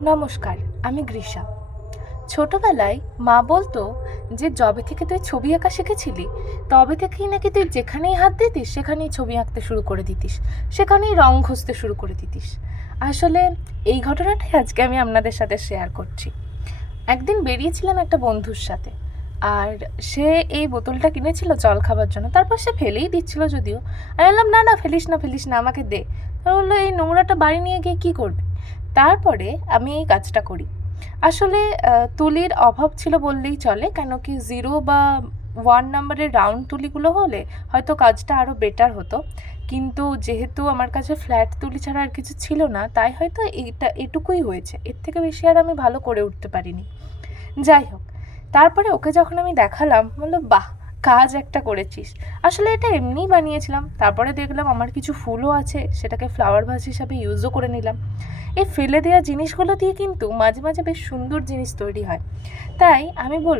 নমস্কার, আমি গ্রীষা। ছোটবেলায় মা বলতো যে যবে থেকে তুই ছবি আঁকা শিখেছিলি তবে থেকেই নাকি তুই যেখানেই হাত দিতিস সেখানেই ছবি আঁকতে শুরু করে দিতিস, সেখানেই রং ঘষতে শুরু করে দিতিস। আসলে এই ঘটনাটাই আজকে আমি আপনাদের সাথে শেয়ার করছি। একদিন বেরিয়েছিলাম একটা বন্ধুর সাথে, আর সে এই বোতলটা কিনেছিল জল খাবার জন্য। তারপর সে ফেলেই দিচ্ছিল, যদিও আমি বললাম না না, ফেলিস না ফেলিস না, আমাকে দে। তা বললো এই নোংরাটা বাড়ি নিয়ে গিয়ে কী করবি। তারপরে আমি এই কাজটা করি। আসলে তুলির অভাব ছিল বললেই চলে, কেন কি 0 বা 1 নাম্বারের রাউন্ড তুলিগুলো হলে হয়তো কাজটা আরও বেটার হতো। কিন্তু যেহেতু আমার কাছে ফ্ল্যাট তুলি ছাড়া আর কিছু ছিল না, তাই হয়তো এটুকুই হয়েছে, এর থেকে বেশি আর আমি ভালো করে উঠতে পারিনি। যাই হোক, তারপরে ওকে যখন আমি দেখালাম, বললো বাহ, কাজ একটা করেছিস। আসলে এটা এমনিই বানিয়েছিলাম, তারপরে দেখলাম আমার কিছু ফুলও আছে, সেটাকে ফ্লাওয়ার ভাস হিসাবে ইউজও করে নিলাম। এই ফেলে দেওয়া জিনিসগুলো দিয়ে কিন্তু মাঝে মাঝে বেশ সুন্দর জিনিস তৈরি হয়। তাই আমি বলব